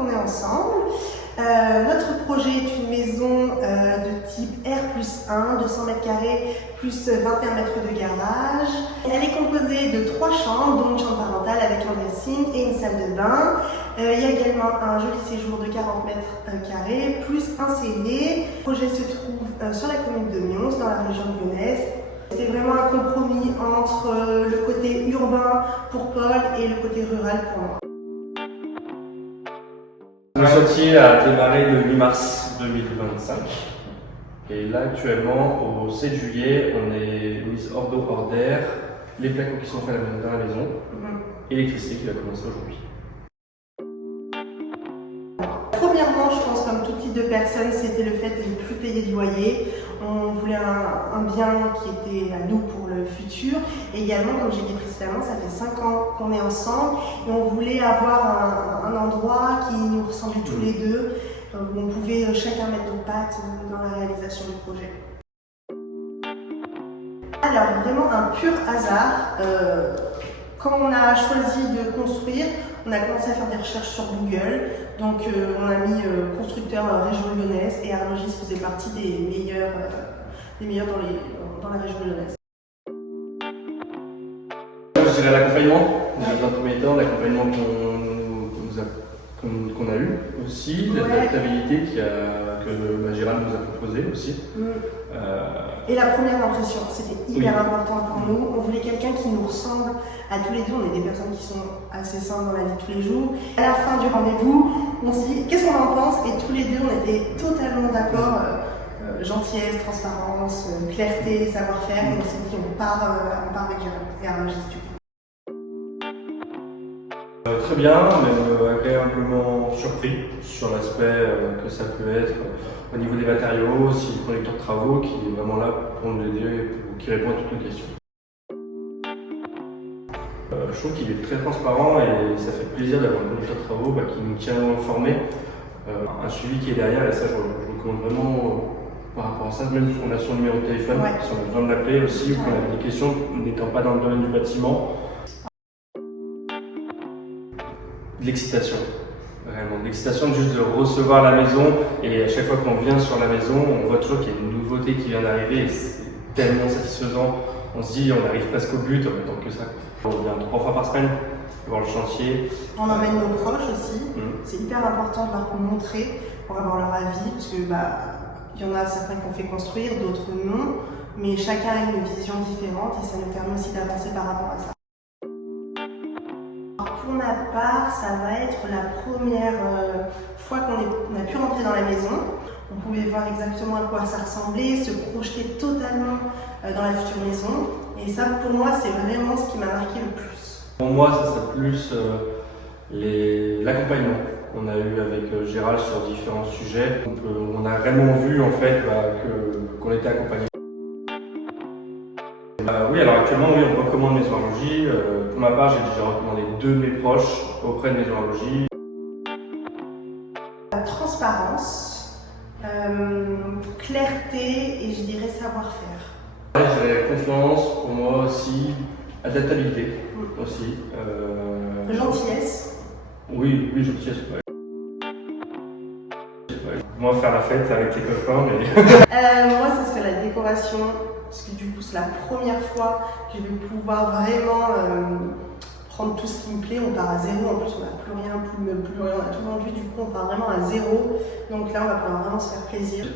qu'on est ensemble. Notre projet est une maison de type R+1, 200 m² plus 21 mètres de garage. Elle est composée de 3 chambres, dont une chambre parentale avec un dressing et une salle de bain. Il y a également un joli séjour de 40 m² plus un cellier. Le projet se trouve sur la commune de Nyons, dans la région lyonnaise. C'était vraiment un compromis entre le côté urbain pour Paul et le côté rural pour moi. Le chantier a démarré le 8 mars 2025 et là actuellement au 7 juillet on est mis hors d'eau hors d'air, les placards qui sont faits dans la maison et l'électricité qui va commencer aujourd'hui. Premièrement, je pense comme tout type de personne, c'était le fait de ne plus payer de loyer. On voulait un bien qui était à nous pour le futur. Et également, comme j'ai dit précédemment, ça fait 5 ans qu'on est ensemble et on voulait avoir un endroit qui nous ressemblait tous les deux, où on pouvait chacun mettre nos pattes dans la réalisation du projet. Alors, vraiment un pur hasard. Quand on a choisi de construire, on a commencé à faire des recherches sur Google. Donc on a mis constructeur région lyonnaise et Arlogis faisait partie des meilleurs dans la région lyonnaise. Je dirais l'accompagnement, dans un premier temps, l'accompagnement qu'on a eu aussi, l'adaptabilité que Gérald nous a proposé aussi. Et la première impression, c'était hyper important pour nous. On voulait quelqu'un qui nous ressemble à tous les deux. On est des personnes qui sont assez simples dans la vie de tous les jours. À la fin du rendez-vous, on s'est dit qu'est-ce qu'on en pense et tous les deux on était totalement d'accord. Gentillesse, transparence, clarté, savoir-faire. Et on s'est dit on part avec Gérald et Arlogis du coup. Très bien, même agréablement surpris sur l'aspect que ça peut être au niveau des matériaux, aussi le conducteur de travaux qui est vraiment là pour nous aider et qui répond à toutes nos questions. Je trouve qu'il est très transparent et ça fait plaisir d'avoir un conducteur de travaux qui nous tient informés, un suivi qui est derrière et ça je recommande vraiment par rapport à ça, même si on a son numéro de téléphone, si on a besoin de l'appeler aussi ou qu'on a des questions n'étant pas dans le domaine du bâtiment. De l'excitation, vraiment, de l'excitation juste de recevoir la maison et à chaque fois qu'on vient sur la maison, on voit toujours qu'il y a une nouveauté qui vient d'arriver et c'est tellement satisfaisant. On se dit on arrive presque au but en même temps que ça. On vient 3 fois par semaine voir le chantier. On emmène nos proches aussi, c'est hyper important de leur montrer pour avoir leur avis parce que il y en a certains qui ont fait construire, d'autres non, mais chacun a une vision différente et ça nous permet aussi d'avancer par rapport à ça. Pour ma part, ça va être la première fois qu'on a pu rentrer dans la maison. On pouvait voir exactement à quoi ça ressemblait, se projeter totalement dans la future maison. Et ça, pour moi, c'est vraiment ce qui m'a marqué le plus. Pour moi, ça serait plus l'accompagnement qu'on a eu avec Gérald sur différents sujets. On a vraiment vu en fait qu'on était accompagné. Oui, alors actuellement, oui, on recommande Maison Arlogis. Pour ma part, j'ai déjà recommandé 2 de mes proches auprès de Maison Arlogis. Transparence, clarté et je dirais savoir-faire. Je dirais confiance, pour moi aussi, adaptabilité aussi. Gentillesse. Oui, gentillesse. Ouais. Moi, faire la fête avec les copains, mais. Moi, ce serait la décoration. Parce que du coup, c'est la première fois que je vais pouvoir vraiment prendre tout ce qui me plaît. On part à zéro, en plus on n'a plus rien, plus rien, on a tout vendu, du coup on part vraiment à zéro. Donc là, on va pouvoir vraiment se faire plaisir.